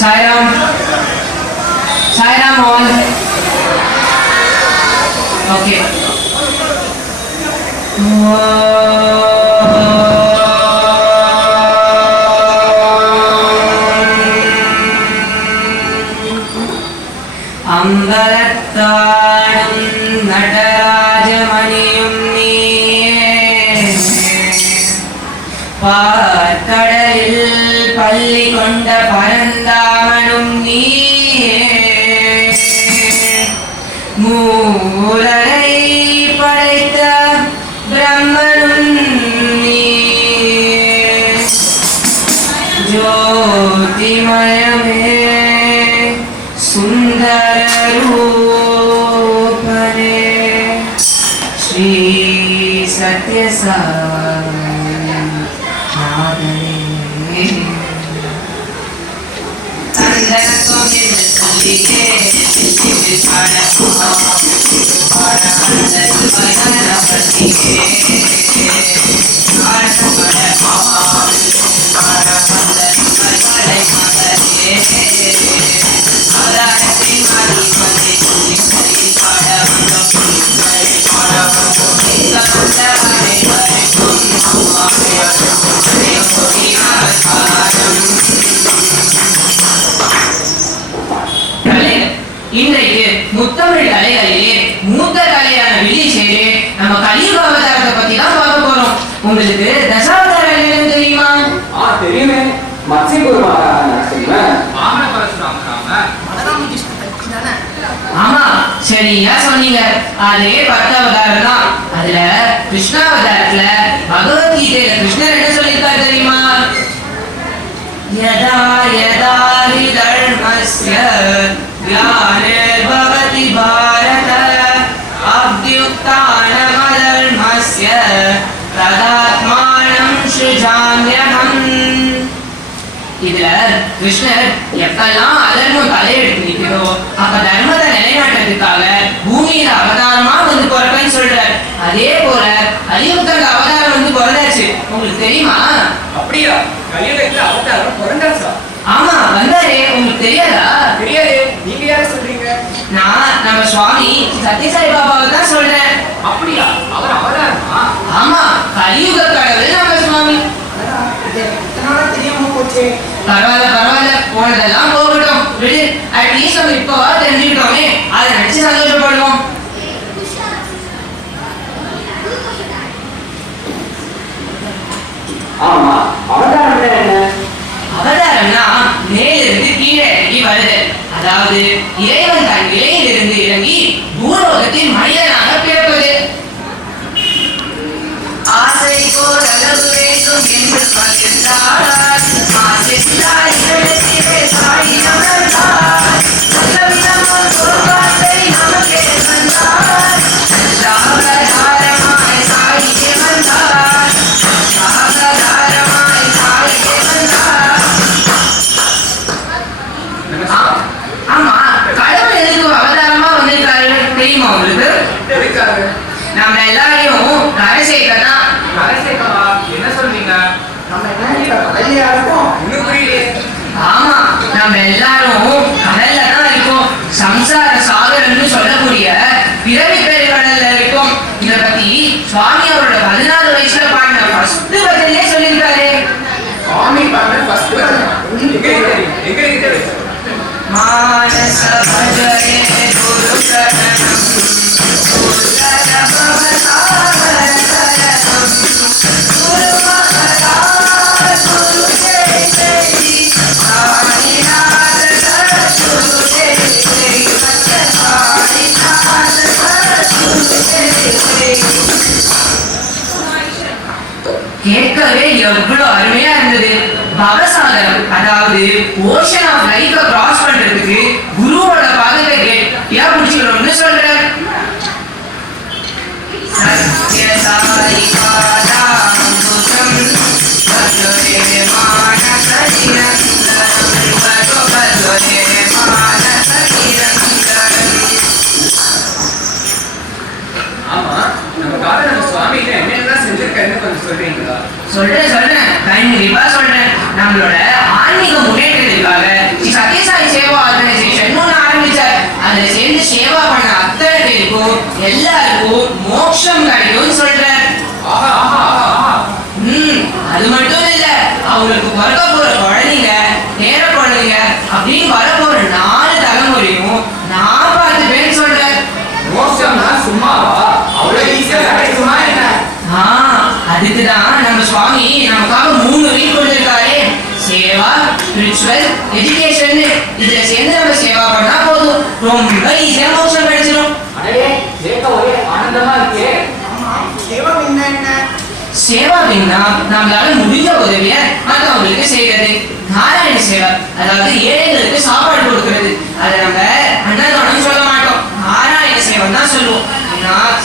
Sairam. Sairam all. Okay. அம்பலத்தாடும் நடராஜமணியும் நீயே பார்க்கடலில் பள்ளி கொண்ட பரந்தாமனும் நீயே மூலரை படைத்த பிரம்மனும் நீயே ஜோதிமயமே सुंदर रूपने श्री सत्य साधने अंदर तो मिल सलिके अंदर बना प्रतिके இன்றைக்கு முத்தமிழ் கலைகளிலே மூத்த கலையான விழிசேரே நம்ம கலியுக அவதாரத்தை பத்தி தான் பார்க்க போறோம். உங்களுக்கு தசாவதாரம் என்னன்னு தெரியுமா? தெரியுமே. ஆமா, சரியா சொன்னீங்க. அதே 10 அவதாரம் தான். அதுல கிருஷ்ணாவதாரத்துல பகவத்கீதையில கிருஷ்ணர் என்ன சொல்லியிருக்காரு தெரியுமா? யதா யதா ஹி தர்மஸ்ய க்ளானிர்பவதி பாரத அப்யுத்தானமதர்மஸ்ய ததாத்மானம் ஸ்ருஜாம்யஹம். இதுல கிருஷ்ணர் எப்பெல்லாம் அதர்மம் தலையெடுத்து நிற்கிறோ அப்ப தர்மத்தை நிலைநாட்டுறதுக்காக பூமியில அவதாரமா வந்து பிறப்பேன்னு சொல்றார். அதே போல கலியுகத்தோட அவதாரம் வந்து பிறந்தாச்சு. உங்களுக்கு தெரியுமா? அப்படியா? கலியுகத்துல அவதாரம் பிறந்தாச்சா? ஆமா, வந்தாரே. உங்களுக்கு தெரியாதா? தெரியாது. நீங்க யார சொல்றீங்க? நான் நம்ம சுவாமி சத்யசாய் பாபாவை தான் சொல்றேன். அப்படியா? அவர் அவதாரமா? ஆமா, கலியுக கடவுள் நம்ம சுவாமி. தெரியாம போச்சு. பரவாயில்ல, போனதெல்லாம் போகட்டும் விடு. அட்லீஸ்ட் நம்ம இப்பவா தெரிஞ்சுக்கிட்டோமே, அதை நினைச்சு சந்தோஷப்படுவோம். ஆமா, அவதாரம் என்ன? அவதாரம்னா மேலிருந்து கீழே இறங்கி வருது. அதாவது இறைவன் தன் நிலையிலிருந்து இறங்கி பூலோகத்தின் மனிதனாக பிறப்பது. ஆசை போல் அளவு வேண்டும் என்று பகிர்ந்தார். ஆசைத்தாய் இடத்திலே சாய் அமர்ந்தார். நல்லவிதமும் சொர்க்கத்தை நமக்கே தந்தார். சாகதாரமாய் சாயியே வந்தார். சாகதாரமாய் சாயியே வந்தார். ஆமா, கடவுள் எதுக்கு அவதாரமா வந்திருக்காரு தெரியுமா உங்களுக்கு? நம்ம எல்லாரையும் கரை சேர்க்கதான். என்ன சொல்றீங்க? நம்ம என்ன ஆமா, நம்ம எல்லாரும் கடல்ல தான் இருக்கோம். சம்சார சாகரம்னு சொல்லக்கூடிய பிறவி பெருங்கடல்ல இருக்கோம். இத பத்தி சுவாமி அவரோட 14 வயசுல பாடின ஃபர்ஸ்ட் பஜனையே சொல்லியிருக்காரு. சுவாமி பாடின ஃபர்ஸ்ட் எங்களுக்கு தெரியும். மானச பஜரே குரு சரணம் குருதர பவசாகர சரணம் குரு மகரா குரு ஜெய் ஜெய் சாயிநாத சத்குரு ஜெய் ஜெய் சாயிநாத சத்குரு ஜெய் ஜெய். கேட்கவே எவ்வளவு அருமையா இருந்தது. பவசாகரம், அதாவது ஓஷன் ஆஃப் லைஃப கிராஸ் பண்றதுக்கு குருவோட பாதத்தை கெட்டியா பிடிச்சிக்கணும்னு சொல்றார். சத்ய சாய் பாதாம்புஜம் பஜரே மானச நிரந்தரம் பஜரே மானச நிரந்தரம். ஆமா, நமக்காக நம்ம சுவாமி என்னெல்லாம் செஞ்சிருக்காருன்னு கொஞ்சம் சொல்றீங்களா? சொல்றேன், கண்டிப்பா சொல்றேன். நம்மளோட ஆன்மீக முன்னேற்றத்துக்காக சத்யசாய் சேவா ஆர்கனைசேஷன் ஒண்ணு ஆரம்பிச்சார். அதுல சேர்ந்து சேவா பண்ண அத்தனை பேருக்கும் எல்லாருக்கும் மோட்சம் கிடைக்கும்னு சொல்றார். ஆஹா ஆஹா ஆஹா. அது மட்டும் இல்ல, அவங்களுக்கு பிறக்க போற குழந்தைங்க, பேர குழந்தைங்க அப்படின்னு வரப்போற 4 தலைமுறையும் நான் பார்த்துப்பேன்னு சொல்றார். மோட்சம்னா சும்மாவா? அவ்வளவு ஈஸியா கிடைக்குமா என்ன? அதுக்குதான் நம்ம சுவாமி நமக்காக 3 வீக் கொடுத்திருக்காரு. Seva, spiritual, education. இதுல சேர்ந்து நம்ம சேவா பண்ணா போதும், ரொம்ப ஈஸியா மோட்சம் கிடைச்சிடும். அடே கேட்க ஒரே ஆனந்தமா இருக்கே. சேவா என்ன? சேவாவின்னா நம்மளால முடிஞ்ச உதவிய மற்றவங்களுக்கு செய்யறது. நாராயண சேவா, அதாவது ஏழைகளுக்கு சாப்பாடு கொடுக்கிறது. அதை நம்ம அன்னதானம் சொல்ல மாட்டோம், நாராயண சேவம் தான் சொல்லுவோம்.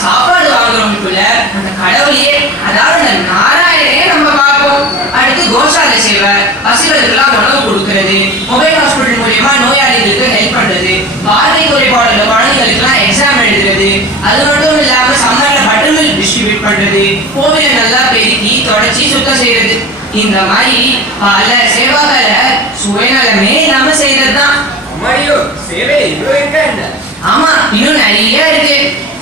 சாப்பாடு வாங்குறவங்களுக்குள்ள அந்த கடவுளையே, அதாவது அந்த நாராயணையே நம்ம பார்ப்போம். அடுத்து கோசாலை சேவை, பசிகளுக்கெல்லாம் உணவு கொடுக்கிறது. மொபைல் ஹாஸ்பிட்டல் மூலியமா நோயாளிகளுக்கு ஹெல்ப் பண்றது. பார்வை குறைபாடுள்ள குழந்தைகளுக்கெல்லாம் எக்ஸாம் எழுதுறது. அது மட்டும் இல்லாம சம்மர்ல பட்டர் மில்க் டிஸ்ட்ரிபியூட் பண்றது. கோவிலை நல்லா பெருக்கி தொடச்சி சுத்தம் செய்யறது. இந்த மாதிரி பல சேவாக்களை சுயநலமே இல்லாம செய்யறதுதான். அம்மாடியோ, சேவை இவ்வளவு இருக்கா என்ன? ஆமா, இன்னும் நிறைய இருக்கு.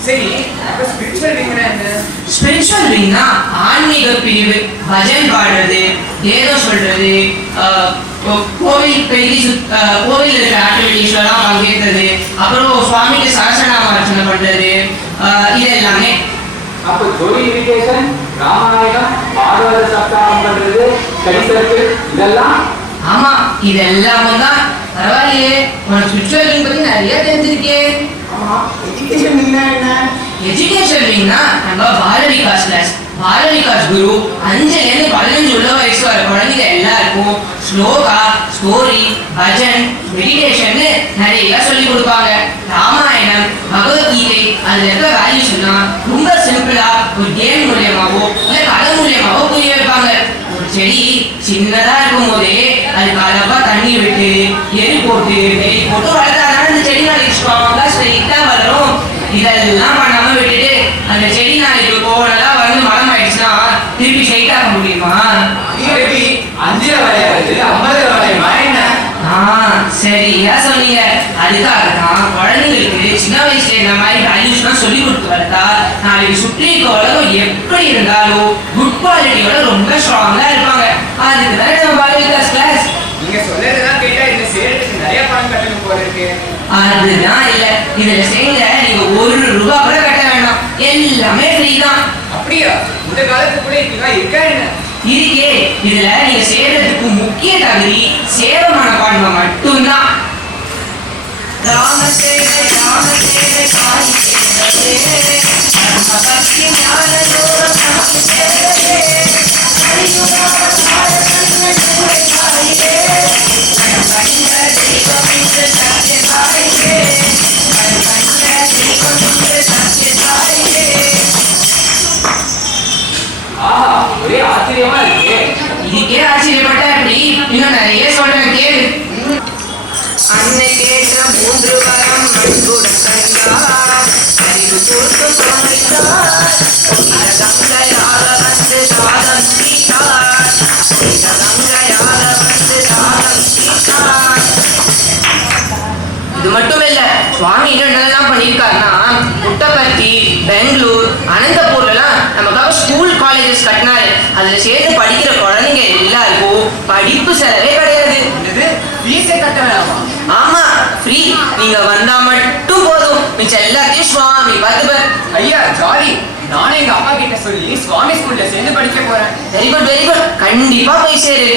சரி, அப்ப ஸ்பிரிச்சுவல் விங்னா என்ன? ஸ்பிரிச்சுவல் விங்னா ஆன்மீக பிரிவு. பஜன் பாடுறது, வேதம் சொல்றது, கோவில் பெய்தி கோவில் இருக்கிற ஆக்டிவிட்டிஸ்லாம் பங்கேற்றது, அப்புறம் சுவாமிக்கு சகசநாம அர்ச்சனை பண்றது, இது எல்லாமே. அப்போ ஜோடி இரிகேஷன், ராமாயணம், பாகவத சப்தாகம் பண்றது, ஸ்டடி சர்க்கிள் இதெல்லாம்? ஆமா, இது எல்லாமே தான். பரவாயில்லையே, உனக்கு ஸ்பிரிச்சுவல் விங் பத்தி நிறைய தெரிஞ்சிருக்கே. எஜுகேஷன் என்ன? எஜுகேஷன் விங்னா நம்ம பால விகாஸ் கிளாஸ். பால விகாஸ் குரு 5லேருந்து 15 உள்ள வயசு வர குழந்தைங்க எல்லாருக்கும் ஸ்லோகா, ஸ்டோரி, பஜன், மெடிடேஷன் நிறைய சொல்லி கொடுப்பாங்க. ராமாயணம், பகவத்கீதை, அதுல இருக்க வேல்யூஸ் எல்லாம் ரொம்ப சிம்பிளா ஒரு கேம் மூலியமாவோ இல்ல கதை மூலியமாவோ புரிய வைப்பாங்க. ஒரு செடி சின்னதா இருக்கும் போதே அதுக்கு அளவா தண்ணி விட்டு எரி போட்டு நெய் போட்டு வளர்த்தாதான் அந்த செடி நாளைக்கு ஸ்ட்ராங்கா ஸ்ட்ரெயிட்டா வளரும். இதெல்லாம் பண்ணாம விட்டுட்டு அந்த செடி நாளைக்கு போனதா வந்து மரம் ஆயிடுச்சுன்னா திருப்பி ஸ்ட்ரெயிட் ஆக முடியுமா? திருப்பி 5ல வளையாது 50ல வளையுமா என்ன? சரியா சொன்னீங்க. அதுக்காக தான் குழந்தைங்களுக்கு சின்ன வயசுல இந்த மாதிரி வேல்யூஸ்லாம் சொல்லி கொடுத்து வளர்த்தா நாளைக்கு சுற்றி இருக்க உலகம் எப்படி இருந்தாலும் குட் குவாலிட்டியோட ரொம்ப ஸ்ட்ராங்கா இருப்பாங்க. அதுக்கு தானே நம்ம பால விகாஸ் கிளாஸ். நீங்க சொல்றதெல்லாம் கேட்டா இந்த சேரத்துக்கு நிறைய பணம் கட்டணும் போல இருக்கு. அதுதான் இல்ல, இதுல சேர்ந்த நீங்க 1 ரூபா கூட கட்ட வேண்டாம், எல்லாமே ஃப்ரீ தான். அப்படியா? இந்த காலத்துக்குள்ள இப்படிதான் இருக்கா என்ன? இருக்கே. இதுல நீங்க சேர்றதுக்கு முக்கிய தகுதி சேவை மனப்பான்மை மட்டும்தான். ராமசேவை ராமசேவை சாய் சேவை பக்தி ஞான யோகம் நமக்கு சேவை ஹரியுமாக சாரசன்ன சேவை சாயே கண்கண்ட தெய்வமின்று சத்ய சாயே கண்கண்ட தெய்வமின்று சத்ய சாயே. ஆஹா, ஒரே ஆச்சரியமா இருக்கு. இதுக்கே ஆச்சரியப்பட்ட அப்படி இன்னும் நிறைய சொல்றேன் கேளு. அன்னை கேட்ட 3 வரம் அன்புடன் தந்தார், அறிவு கூர்த்து தோன்றினார், கங்கையாக வந்து சாதம் சீட்டார், கங்கையாக வந்து சாதம் சீட்டார். இது மட்டும் இல்ல, சுவாமி என்னென்னலாம் பண்ணியிருக்காருன்னா புட்டபர்த்தி, பெங்களூர், அனந்தபூர்லாம் நமக்காக ஸ்கூல் காலேஜஸ் கட்டினாரு. அதுல சேர்ந்து படிக்கிற குழந்தைங்க எல்லாருக்கும் படிப்பு செலவே கிடையாது. ஃபீஸே கட்ட வேணாமா? ஆமா, ஃப்ரீ. நீங்க வந்தா மட்டும் போதும், மிச்சம் எல்லாத்தையும் சுவாமி பார்த்துப்பார். ஐயா ஜாலி. நானும் எங்க அப்பா கிட்ட சொல்லி சுவாமி ஸ்கூல்ல சேர்ந்து படிக்க போறேன். வெரி குட் வெரி குட், கண்டிப்பா போய் சேரு.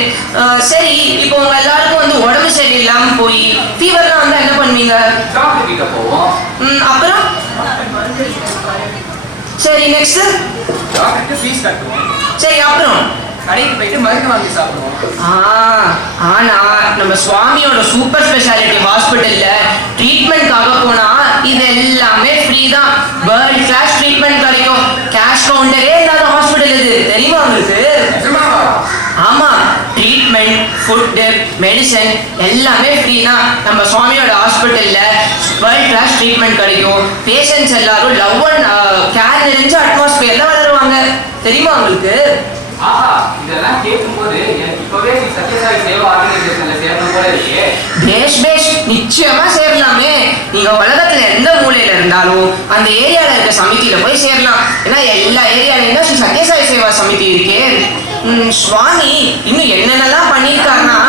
சரி, இப்போ உங்க எல்லாருக்கும் வந்து உடம்பு சரியில்லாம போய் ஃபீவர்லாம் வந்தா என்ன பண்ணுவீங்க? டாக்டர் கிட்ட போவோம். அப்புறம் சரி, நெக்ஸ்ட் டாக்டருக்கு ஃபீஸ் கட்டுவோம். சரி, அப்புறம் கடைக்கு போயிட்டு மருந்து வாங்கி சாப்பிடுவோம். ஆனா நம்ம சுவாமியோட சூப்பர் ஸ்பெஷாலிட்டி ஹாஸ்பிட்டல்ல ட்ரீட்மெண்ட்காக போனா இது எல்லாமே ஃப்ரீ தான். வேர்ல்ட் கிளாஸ் ட்ரீட்மெண்ட் கிடைக்கும். கேஷ் கவுண்டரே இல்லாத ஹாஸ்பிட்டல் இது, தெரியுமா உங்களுக்கு? நிஜமாவா? ஆமா, ட்ரீட்மெண்ட், ஃபுட், மெடிசன் எல்லாமே ஃப்ரீ தான். நம்ம சுவாமியோட ஹாஸ்பிட்டல்ல வேர்ல்ட் கிளாஸ் ட்ரீட்மெண்ட் கிடைக்கும். பேஷண்ட்ஸ் எல்லாரும் லவ் அண்ட் கேர் நிறைஞ்ச அட்மாஸ்பியர்ல வளருவாங்க, தெரியுமா உங்களுக்கு? ஆஹா, இதெல்லாம் கேட்கும்போது எனக்கு இப்பவே சத்யசாய் சேவா ஆர்கனைசேஷன்ல சேரணும் போல இருக்கே. பேஷ் நிச்சயமா சேரலாமே. நீங்க உலகத்துல எந்த மூலையில இருந்தாலும் அந்த ஏரியால இருக்க சமிதியில போய் சேரலாம். ஏன்னா எல்லா ஏரியாலையும் தான் ஸ்ரீ சத்யசாய் சேவா சமிதி இருக்கே. சுவாமி இன்னும் என்னென்னலாம் பண்ணியிருக்காருன்னா,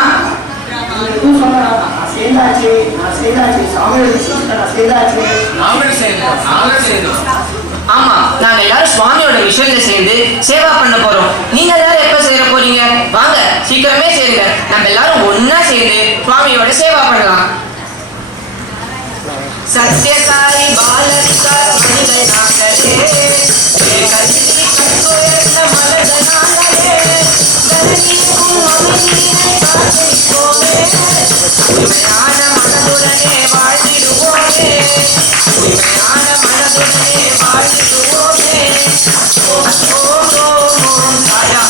ஆமா, நாங்க எல்லாரும் சுவாமியோட விஷயத்துல சேர்ந்து சேவா பண்ண போறோம். நீங்க எல்லாரும் எப்ப சேர போறீங்க? வாங்க சீக்கிரமே சேருங்க. நம்ம எல்லாரும் ஒன்னா சேர்ந்து சுவாமியோட சேவா பண்ணலாம். சத்யசாயி பாலகா மணிகள் நாங்களே, கல்வி கட்டுயர்ந்த மலர்தனாலே, தரணிக்கும் அமைதியை காத்திருப்போமே, உண்மையான மனதுடனே வாழ்ந்திடுவோமே, உண்மையான மனதுடனே வாழ்ந்திடுவோமே. ஓம் ஓம் ஓம் ஓம் சாயா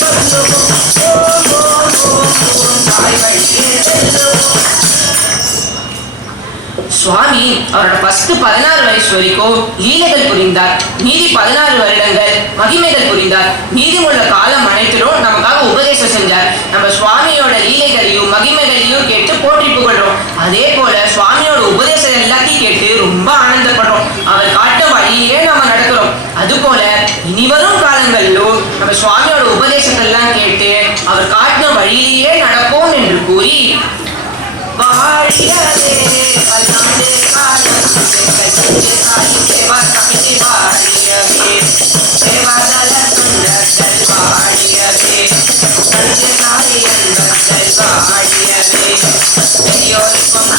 சொல்லுவோம். ஓம் ஓம் ஓம் ஓம் சாய் வழியே செல்லுவோம். சுவாமி அவரோட 16 வயசு வரைக்கும் லீலைகள் புரிந்தார். மீதி 16 வருடங்கள் மகிமைகள் புரிந்தார். மீதமுள்ள காலம் அனைத்திலும் நமக்காக உபதேசம் செஞ்சார். நம்ம சுவாமியோட லீலைகளையும் மகிமைகளையும் கேட்டு போற்றி புகழ்றோம். அதே போல சுவாமியோட உபதேசம் எல்லாத்தையும் கேட்டு ரொம்ப ஆனந்தப்படுறோம். அவர் காட்ட வழியே நம்ம நடக்கிறோம். அது போல இனிவரும் காலங்களிலும் நம்ம சுவாமியோட உபதேசங்கள் எல்லாம் கேட்டு அவர் காட்டின வழியிலேயே நடப்போம் என்று கூறி வாழியதே பல்லாண்டே காலம் கையிலே காய் சேவா சமிதி வாழியதே சேவாதல சுந்தரல் வாழியதே கஞ்சே நாய் என்பதல் வாழியதே பெரியோருக்கும்